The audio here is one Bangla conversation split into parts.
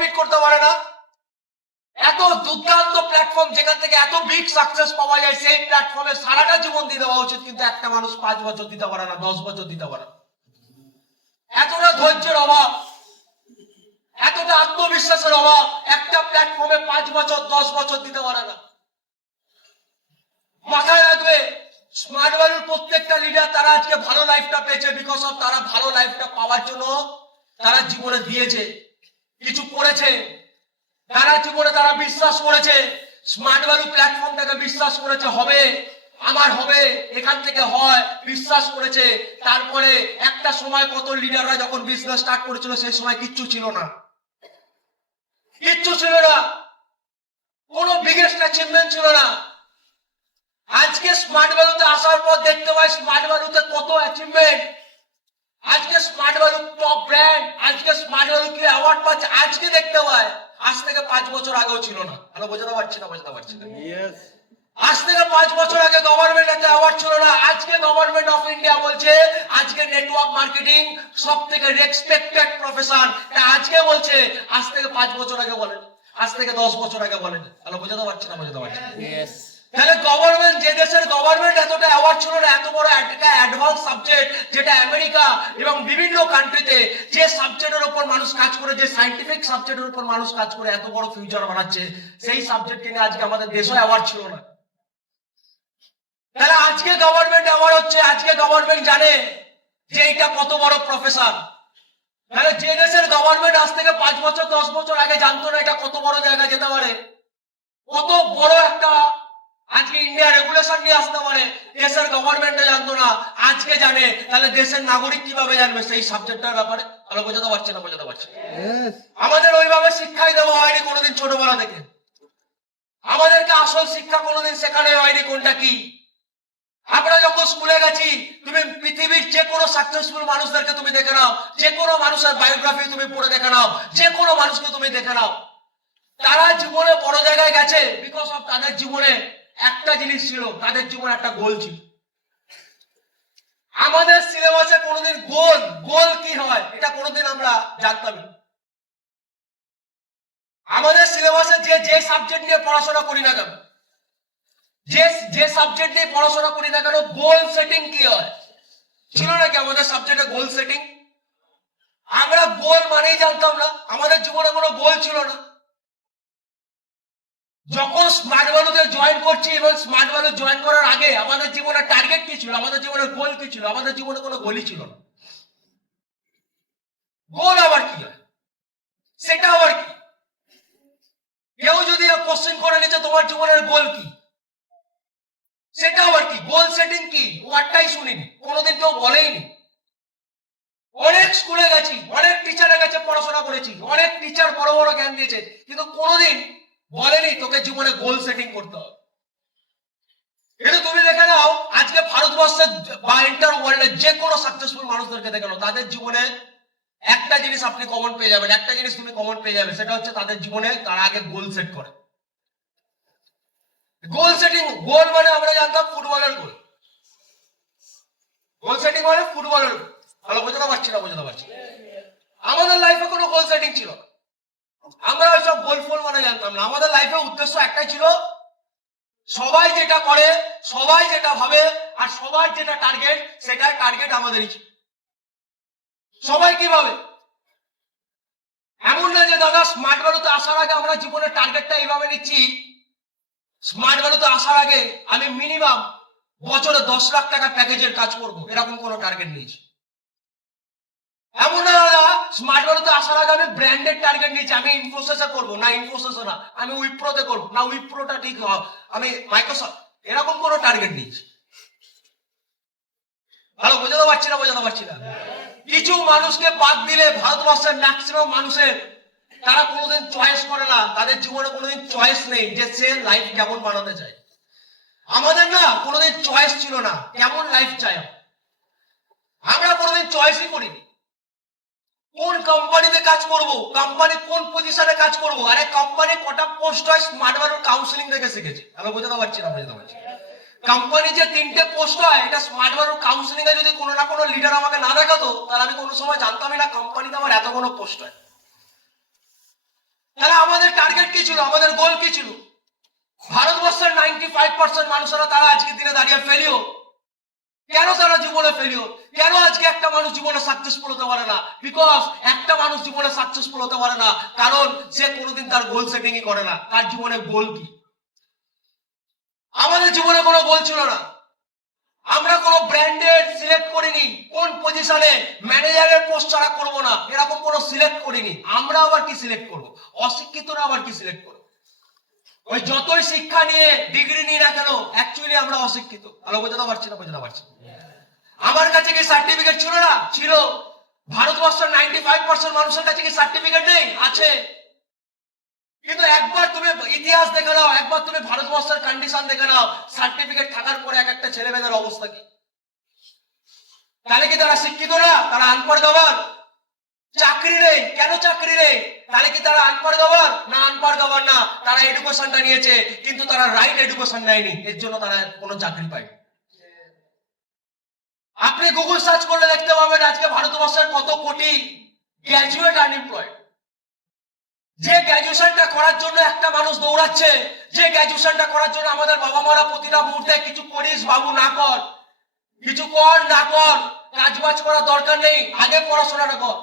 কমপ্লিট করতে পারে না। এত দুর্দান্ত প্ল্যাটফর্ম যেখান থেকে এত বিগ সাকসেস পাওয়া যায়, সেই প্ল্যাটফর্মে সারাটা জীবন দিয়ে দেওয়া উচিত, কিন্তু একটা মানুষ পাঁচ বছর দিতে পারে না, দশ বছর দিতে পারে না। এতটা ধৈর্যের অভাব, এতটা আত্মবিশ্বাসের অভাব, একটা প্ল্যাটফর্মে পাঁচ বছর, দশ বছর দিতে পারে না। মাথায় রাখবে স্মার্ট ভ্যালুর প্রত্যেকটা লিডার তারা আজকে ভালো লাইফটা পেয়েছে বিকজ অফ তারা ভালো লাইফটা পাওয়ার জন্য তারা জীবনে দিয়েছে। কিছু করেছে? তারা জীবনে তারা বিশ্বাস করেছে। স্মার্ট ভ্যালু প্ল্যাটফর্মটাকে বিশ্বাস করেছে, হবে, আমার হবে, এখান থেকে হয়, বিশ্বাস করেছে। তারপরে একটা সময় কত লিডাররা যখন বিজনেস স্টার্ট করেছিল, সেই সময় কিচ্ছু ছিল না। কিচ্ছু ছিল না। কোনো বিগেস্ট অ্যাচিভমেন্ট ছিল না। আজকে স্মার্ট ভ্যালুতে আসার পর দেখতে পাই স্মার্ট ভ্যালুতে কত অ্যাচিভমেন্ট আজকে স্মার্ট ভ্যালু টপ ব্র্যান্ড আজকে স্মার্ট ভ্যালু কি অ্যাওয়ার্ড পাচ্ছে? আজকে দেখতে পাই আজ থেকে পাঁচ বছর আগেও ছিল না। আমি বোঝাতে পারছি না বোঝাতে পারছি না. আজ থেকে পাঁচ বছর আগে গভর্নমেন্ট একটা অ্যাওয়ার্ড ছিল না। আজকে গভর্নমেন্ট অফ ইন্ডিয়া বলছে আজকে নেটওয়ার্ক মার্কেটিং সব থেকে রেসপেক্টেড প্রফেশন আজকে বলছে আজ থেকে পাঁচ বছর আগে বলেন। আজ থেকে দশ বছর আগে বলেন। তাহলে বোঝাতে পারছি না বোঝাতে পারছি না. তাহলে গভর্নমেন্ট যে দেশের গভর্নমেন্ট এতটা অ্যাওয়ার্ড ছিল না, এত বড় একটা অ্যাডভান্স সাবজেক্ট যেটা আমেরিকা এবং বিভিন্ন কান্ট্রিতে যে সাবজেক্টের উপর মানুষ কাজ করে, যে সাইন্টিফিক সাবজেক্টের উপর মানুষ কাজ করে, এত বড় ফিউচার বানাচ্ছে, সেই সাবজেক্ট নিয়ে আজকে আমাদের দেশও অ্যাওয়ার্ড ছিল না। তাহলে আজকে গভর্নমেন্ট অ্যাওয়ার্ড হচ্ছে, আজকে গভর্নমেন্ট জানে যে এটা কত বড় প্রফেশন তাহলে যে দেশের গভর্নমেন্ট আজ থেকে পাঁচ বছর, দশ বছর আগে জানতো না এটা কত বড় জায়গায় যেতে পারে। কত বড় একটা আজকে ইন্ডিয়া রেগুলেশন নিয়ে আসতে পারে দেশের গভর্নমেন্টে জানতো না আজকে জানে তাহলে দেশের নাগরিক কীভাবে জানবে? সেই সাবজেক্টটার ব্যাপারে তাহলে বোঝাতে পারছে না বোঝাতে পারছে আমাদের ওইভাবে শিক্ষাই দেওয়া হয়নি কোনোদিন ছোটবেলা থেকে। আমাদেরকে আসল শিক্ষা কোনোদিন শেখানো হয়নি কোনটা কি? আমরা যখন স্কুলে গেছি তুমি পৃথিবীর যে কোনো সাকসেসফুল মানুষদেরকে তুমি দেখে নাও যে কোনো মানুষের বায়োগ্রাফি তুমি পড়ে দেখে নাও যে কোনো মানুষকে তুমি দেখে নাও। তারা জীবনে বড় জায়গায় গেছে বিকজ অফ তাদের জীবনে। একটা জিনিস ছিল, তাদের জীবনে একটা গোল ছিল। আমাদের সিলেবাসে কোনোদিন গোল গোল কি হয়, এটা কোনোদিন আমরা জানতাম না। আমাদের সিলেবাসে যে যে সাবজেক্ট নিয়ে পড়াশোনা করি না কেন, যে যে সাবজেক্ট নিয়ে পড়াশোনা করি না কেন, গোল সেটিং কি হয়? ছিল নাকি আমাদের সাবজেক্টে গোল সেটিং আমরা গোল মানেই জানতাম না, আমাদের জীবনে কোনো গোল ছিল না। যখন স্মার্ট ভ্যালুতে জয়েন করছি এবং স্মার্ট ভ্যালু জয়েন করার আগে আমাদের জীবনের টার্গেট কি ছিল? আমাদের জীবনের গোল কি ছিল? আমাদের জীবনে কোনো গোলই ছিল না। গোল আবার কি সেটা আবার কি? কেউ যদি কোশ্চেন করে নিচ্ছে, তোমার জীবনের গোল কি? সেটা আবার কি? গোল সেটিং কি? ওয়ার্ডটাই শুনিনি। কোনোদিন কেউ বলেইনি। অনেক স্কুলে গেছি, অনেক টিচারের কাছে পড়াশোনা করেছি, অনেক টিচার বড় বড় জ্ঞান দিয়েছে, কিন্তু কোনোদিন বলেনি, তোকে জীবনে গোল সেটিং করতে হবে। কিন্তু তুমি দেখে নাও, আজকে ভারতবর্ষের বা ইন্টার ওয়ার্ল্ডের যে কোনো সাকসেসফুল মানুষদেরকে দেখে নাও, তাদের জীবনে একটা জিনিস আপনি কমন পেয়ে যাবেন, একটা জিনিস তুমি কমন পেয়ে যাবে, সেটা হচ্ছে তাদের জীবনে তারা আগে গোল সেট করে। গোল সেটিং গোল মানে আমরা জানতাম ফুটবলের গোল গোল সেটিং মানে ফুটবলের। ভালো, বোঝাতে পারছি না, বোঝাতে পারছি আমাদের লাইফে কোনো গোল সেটিং ছিল না। আমরা ওইসব গোল ফোল মানে জানতাম না। আমাদের লাইফে উদ্দেশ্য একটাই ছিল সবাই যেটা করে, সবাই যেটা ভাবে আর সবার যেটা টার্গেট সেটাই টার্গেট আমাদেরই ছিল। সবাই কি ভাবে? এমন না যে, দাদা স্মার্ট ভ্যালুতে আসার আগে আমরা জীবনের টার্গেটটা এইভাবে নিচ্ছি। স্মার্ট ভ্যালুতে আসার আগে আমি মিনিমাম বছরে দশ লাখ টাকা প্যাকেজের কাজ করব। এরকম কোনো টার্গেট নিয়েছি। এমন না স্মার্ট ভ্যালুতে আসার আগে আমি ব্র্যান্ডেড টার্গেট নিয়েছি, আমি ইনফোসিসে করব, না ইনফোসিসে না, আমি উইপ্রোতে করব, না উইপ্রোটা ঠিক আমি মাইক্রোসফট এরকম কোনো টার্গেট নিয়েছি। ভালো, বোঝাতে পারছি না, বোঝাতে পারছি না? কিছু মানুষকে বাদ দিলে ভারতবর্ষের ম্যাক্সিমাম মানুষের তারা কোনোদিন চয়েস করে না, তাদের জীবনে কোনোদিন চয়েস নেই যে সে লাইফ কেমন বানাতে চায়। আমাদের না কোনোদিন চয়েস ছিল না, কেমন লাইফ চাই। আমরা কোনোদিন চয়েসই করিনি। কোন কোম্পানিতে কাজ করব? কোম্পানি কোন পজিশনে কাজ করব? আরে কোম্পানি কটা পোস্ট হয়? স্মার্ট ভ্যালুর কাউন্সিলিং থেকে শিখেছি। আমি বোঝাতে পারছি না, বোঝাতে পারছি। কোম্পানি যে তিনটে পোস্ট হয়, এটা স্মার্ট ভ্যালুর কাউন্সিলিং এ যদি কোনো না কোনো লিডার আমাকে না দেখাতো, তাহলে আমি কোনো সময় জানতামই না কোম্পানিতে আমার এত কোনো পোস্ট হয়। তাহলে আমাদের টার্গেট কি ছিল? আমাদের গোল কি ছিল? ভারতবর্ষের নাইনটি ফাইভ পার্সেন্ট মানুষেরা তারা আজকের দিনে দাঁড়িয়ে ফেলিও কেন তারা জীবনে ফেলিও কেন আজকে একটা মানুষ জীবনে সাকসেসফুল হতে পারে না? বিকজ একটা মানুষ জীবনে সাকসেসফুল হতে পারে না। কারণ সে কোনোদিন তার গোল সেটিংই করে না। তার জীবনে গোল কি? আমাদের জীবনে কোনো গোল ছিল না। আমরা কোনো ব্র্যান্ডেড সিলেক্ট করিনি। কোন পজিশনে ম্যানেজারের পোস্ট ছাড়া করব না। এরকম কোনো সিলেক্ট করিনি। আমরা আবার কি সিলেক্ট করব? অশিক্ষিতরা আবার কি সিলেক্ট করব? ওই যতই শিক্ষা নিয়ে ডিগ্রি নিয়ে না কেন অ্যাকচুয়ালি আমরা অশিক্ষিত। ভালো বোঝাতে পারছি না বোঝাতে পারছি আমার কাছে কি সার্টিফিকেট ছিল না? ছিল। ভারতবর্ষের নাইনটি ফাইভ পার্সেন্ট মানুষের কাছে কি সার্টিফিকেট নেই? আছে। কিন্তু একবার তুমি ইতিহাস দেখে নাও, একবার তুমি ভারতবর্ষের কন্ডিশন দেখে নাও সার্টিফিকেট থাকার পরে এক একটা ছেলে মেয়েদের অবস্থা কি? তাহলে কি তারা শিক্ষিত না? তারা আনপড় গবার চাকরি নেই। কেন চাকরি নেই? তাহলে কি তারা আনপড় গবার না আনপড় গবার না। তারা এডুকেশনটা নিয়েছে, কিন্তু তারা রাইট এডুকেশন নেয়নি। এর জন্য তারা কোনো চাকরি পায়নি। আপনি গুগল সার্চ করলে দেখতে পাবেন আজকে ভারতবর্ষের কত কোটি গ্র্যাজুয়েট আনএমপ্লয়েড যে গ্র্যাজুয়েশনটা করার জন্য একটা মানুষ দৌড়াচ্ছে, যে গ্র্যাজুয়েশনটা করার জন্য আমাদের বাবা মারা প্রতিটা মুহূর্তে কিছু করিস বাবু না কর। কিছু কর না কর কাজ বাজ করার দরকার নেই, আগে পড়াশোনাটা কর।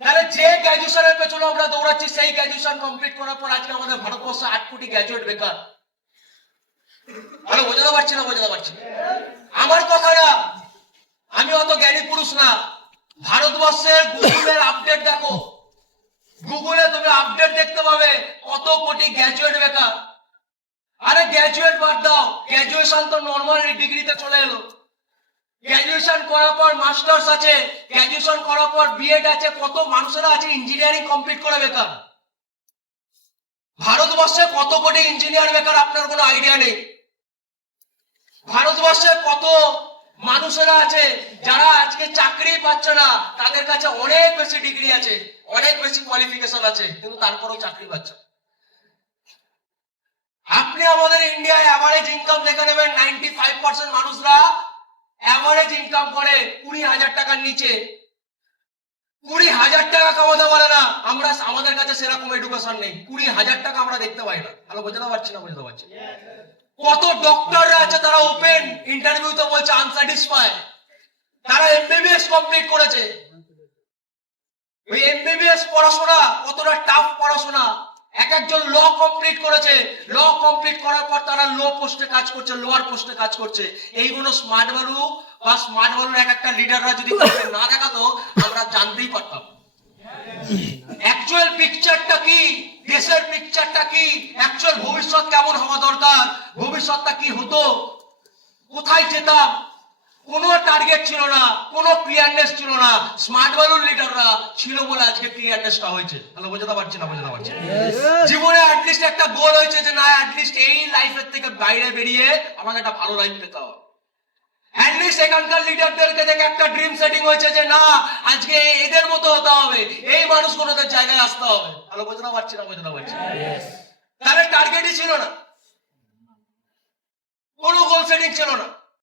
তাহলে যে গ্র্যাজুয়েশনের পেছনে আমরা দৌড়াচ্ছি, সেই গ্র্যাজুয়েশন কমপ্লিট করার পর আজকে আমাদের ভারতবর্ষে আট কোটি গ্র্যাজুয়েট বেকার। ভালো, বোঝাতে পারছি না, বোঝাতে পারছি আমার কথা না, আমি অত জ্ঞানী পুরুষ না। ভারতবর্ষের গুগলের আপডেট দেখো। গুগলে তুমি আপডেট দেখতে পাবে কত কোটি গ্র্যাজুয়েট বেকার। আরে গ্র্যাজুয়েট বাদ দাও গ্র্যাজুয়েশন তো নর্মাল ডিগ্রিতে চলে এলো। গ্র্যাজুয়েশন করার পর মাস্টার্স আছে। গ্র্যাজুয়েশন করার পর বিএড আছে। কত মানুষেরা আছে ইঞ্জিনিয়ারিং কমপ্লিট করে বেকার। ভারতবর্ষে কত কোটি ইঞ্জিনিয়ার বেকার আপনার কোনো আইডিয়া নেই। ভারতবর্ষে কত মানুষেরা আছে যারা আজকে চাকরি পাচ্ছে না, তাদের কাছে অনেক বেশি ডিগ্রি আছে, অনেক বেশি কোয়ালিফিকেশন আছে, কিন্তু তারপরেও চাকরি পাচ্ছে। আপনি আমাদের ইন্ডিয়ায় অ্যাভারেজ ইনকাম দেখে নেবেন নাইনটি ফাইভ পার্সেন্ট মানুষরা অ্যাভারেজ ইনকাম করে কুড়ি হাজার টাকার নিচে। কুড়ি হাজার টাকা কামাতে পারে না। আমরা আমাদের কাছে সেরকম এডুকেশন নেই। কুড়ি হাজার টাকা আমরা দেখতে পাই না। ভালো বোঝাতে পারছি না, বুঝতে পারছি কত ডক্টররা আছে তারা ওপেন ইন্টারভিউতে বলছে আনস্যাটিসফাই তারা এমবিবিএস কমপ্লিট করেছে। ওই এমবিবিএস পড়াশোনা কতটা টাফ পড়াশোনা। এক একজন ল কমপ্লিট করেছে। ল কমপ্লিট করার পর তারা লো পোস্টে কাজ করছে লোয়ার পোস্টে কাজ করছে। এইগুলো স্মার্ট ভ্যালু বা স্মার্ট ভ্যালুর এক একটা লিডাররা যদি না দেখাতো, আমরা জানতেই পারতাম। অ্যাকচুয়াল পিকচারটা কি? দেশের পিকচারটা কি? অ্যাকচুয়াল ভবিষ্যৎ কেমন হওয়া দরকার? ভবিষ্যৎটা কি হতো? কোথায় যেতাম? কোনো টার্গেট ছিল না কোনো ক্লিয়ারনেস ছিল না স্মার্ট ভ্যালুর লিডাররা ছিল বলে আজকে ক্লিয়ারনেসটা হয়েছে। তাহলে বোঝাতে পারছি না বোঝাতে পারছি। জীবনে অ্যাটলিস্ট একটা গোল হয়েছে যে না অ্যাটলিস্ট এই লাইফের থেকে বাইরে বেরিয়ে আমাকে একটা ভালো লাইফ পেতে হবে। অ্যাটলিস্ট এখানকার লিডারদেরকে দেখে একটা ড্রিম সেটিং হয়েছে যে না আজকে এদের মতো হতে হবে এই মানুষগুলোদের জায়গায় আসতে হবে। ভালো বোঝাতে পারছি না বোঝাতে পারছি। তাহলে টার্গেটই ছিল না। কোনো গোল সেটিং ছিল না।